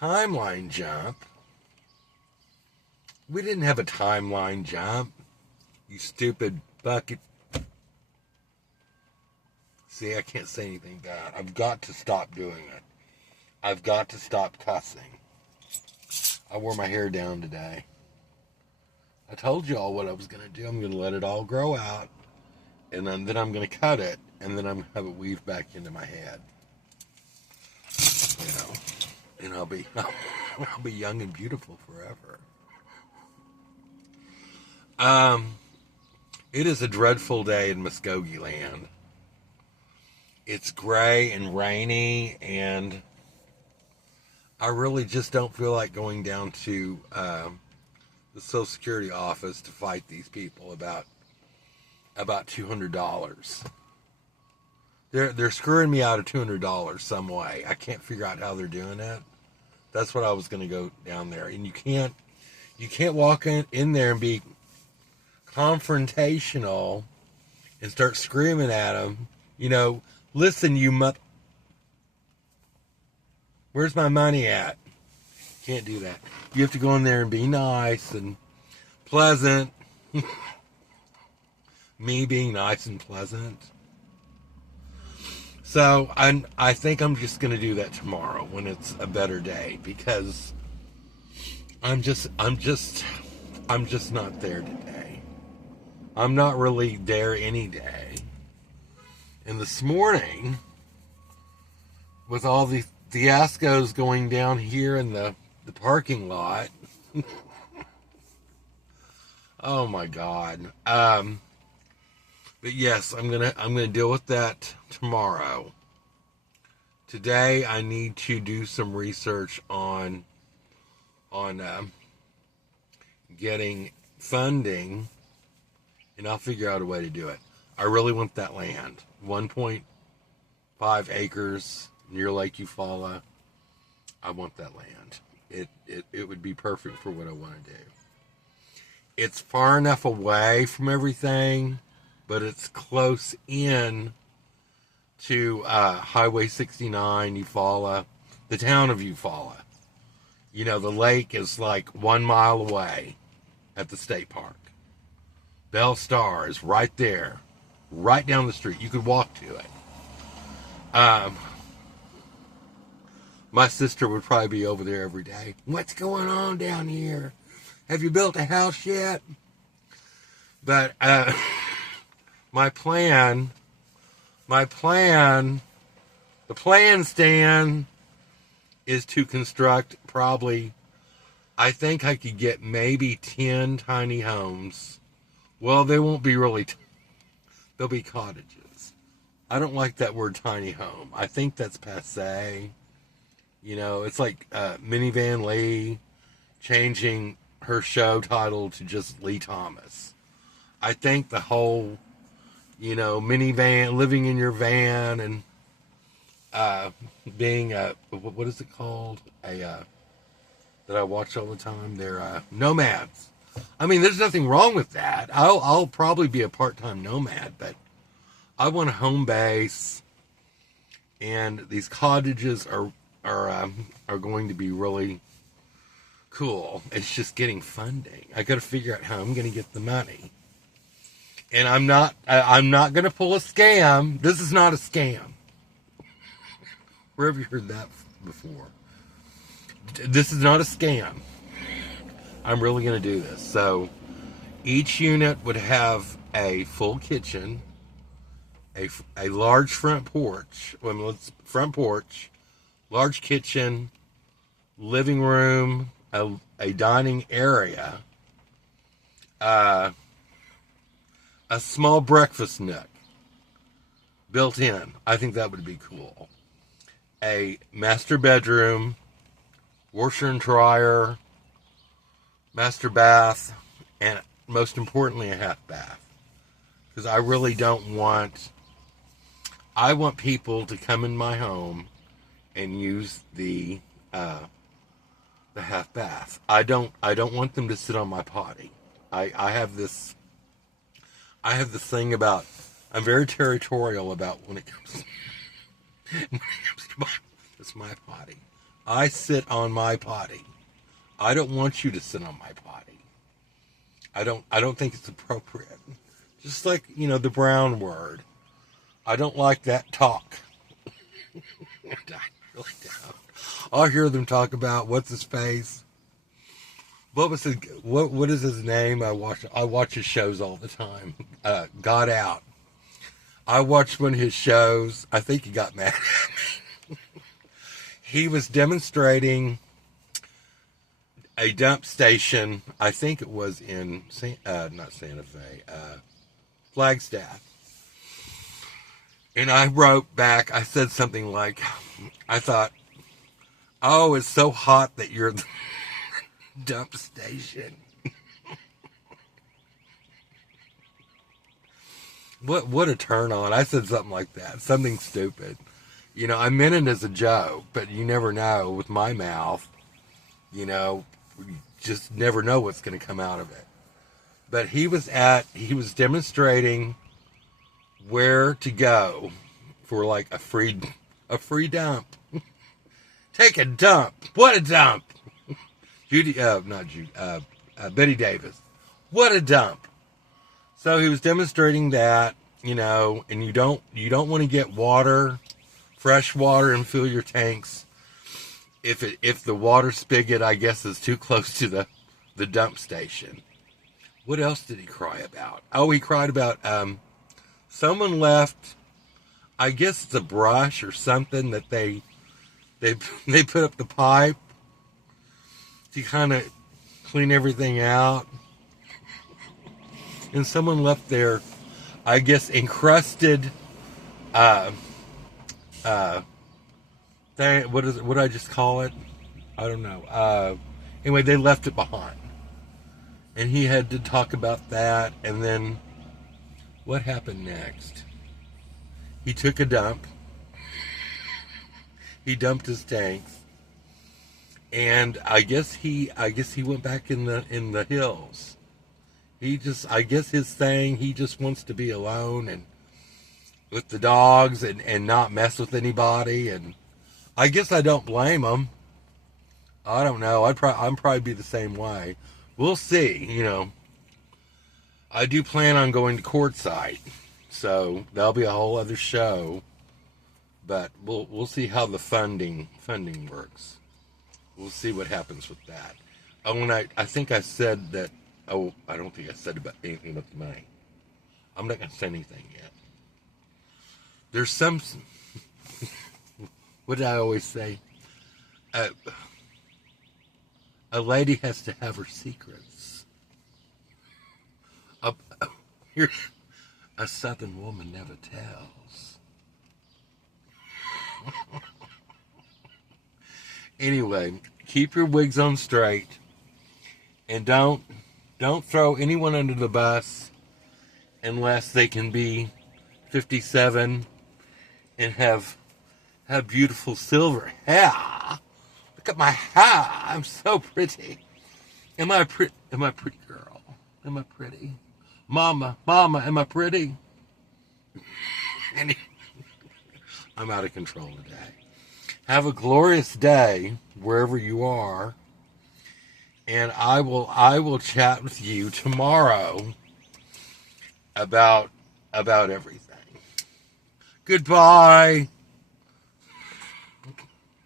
Timeline jump? We didn't have a timeline jump. You stupid bucket. See, I can't say anything bad. I've got to stop doing it. I've got to stop cussing. I wore my hair down today. I told you all what I was going to do. I'm going to let it all grow out. And then I'm going to cut it. And then I'm going to have it weave back into my head. You know. And I'll be young and beautiful forever. It is a dreadful day in Muskogee land. It's gray and rainy, and I really just don't feel like going down to the Social Security office to fight these people about $200. They're screwing me out of $200 some way. I can't figure out how they're doing it. That's what I was going to go down there, and you can't walk in there and be confrontational and start screaming at them. You know, listen, where's my money at? Can't do that. You have to go in there and be nice and pleasant. Me being nice and pleasant. So I think I'm just going to do that tomorrow when it's a better day, because I'm just not there today. I'm not really there any day. And this morning, with all the fiascos going down here in the parking lot, oh my God. But yes, I'm gonna deal with that tomorrow. Today, I need to do some research on getting funding, and I'll figure out a way to do it. I really want that land, 1.5 acres near Lake Eufaula. I want that land. It would be perfect for what I want to do. It's far enough away from everything, but it's close in to Highway 69, Eufaula, the town of Eufaula. You know, the lake is like 1 mile away at the state park. Bell Star is right there, right down the street. You could walk to it. My sister would probably be over there every day. What's going on down here? Have you built a house yet? But the plan, Stan, is to construct probably, I think I could get maybe 10 tiny homes. Well, they won't be really, they'll be cottages. I don't like that word tiny home. I think that's passé. You know, it's like Minivan Lee changing her show title to just Lee Thomas. I think the whole, you know, minivan, living in your van, and being a, what is it called? That I watch all the time. They're nomads. I mean, there's nothing wrong with that. I'll probably be a part-time nomad, but I want a home base, and these cottages are going to be really cool. It's just getting funding. I got to figure out how I'm going to get the money. And I'm not going to pull a scam. This is not a scam. Where have you heard that before? This is not a scam. I'm really going to do this. So each unit would have a full kitchen, a large front porch, front porch, large kitchen, living room, a dining area, a small breakfast nook built in. I think that would be cool. A master bedroom, washer and dryer, master bath, and most importantly, a half bath. Because I really don't want, I want people to come in my home and use the half bath. I don't want them to sit on my potty. I have this thing about, I'm very territorial about when it comes to my, it's my potty. I sit on my potty. I don't want you to sit on my potty. I don't think it's appropriate. Just like, the brown word. I don't like that talk. I really don't. I'll hear them talk about what's his face. What was his? What is his name? I watch his shows all the time. Got Out. I watched one of his shows. I think he got mad at me. He was demonstrating a dump station. I think it was in not Santa Fe, Flagstaff. And I wrote back. I said something like, I thought, "Oh, it's so hot that you're the dump station." What a turn on. I said something like that. Something stupid. I meant it as a joke, but you never know with my mouth. You just never know what's going to come out of it. But he was demonstrating where to go for like a free dump. Take a dump. What a dump. Betty Davis. What a dump. So he was demonstrating that, and you don't want to get water, fresh water, and fill your tanks if the water spigot, I guess, is too close to the dump station. What else did he cry about? Oh, he cried about someone left, I guess it's a brush or something that they put up the pipe to kind of clean everything out. And someone left their, I guess, encrusted, what did I just call it? I don't know. Anyway, they left it behind. And he had to talk about that. And then, what happened next? He took a dump. He dumped his tanks. And I guess he went back in the hills. I guess his thing, he just wants to be alone and with the dogs and not mess with anybody. And I guess I don't blame him. I don't know. I'm probably be the same way. We'll see, I do plan on going to Quartzsite. So that'll be a whole other show. But we'll see how the funding works. We'll see what happens with that. Oh, and I think I said that. Oh, I don't think I said about anything about the money. I'm not going to say anything yet. There's some... What did I always say? A lady has to have her secrets. A Southern woman never tells. Anyway, keep your wigs on straight. And don't throw anyone under the bus unless they can be 57 and have beautiful silver hair. Look at my hair. I'm so pretty. Am I a pretty girl? Am I pretty? Mama, am I pretty? I'm out of control today. Have a glorious day wherever you are. And I will chat with you tomorrow about everything. Goodbye.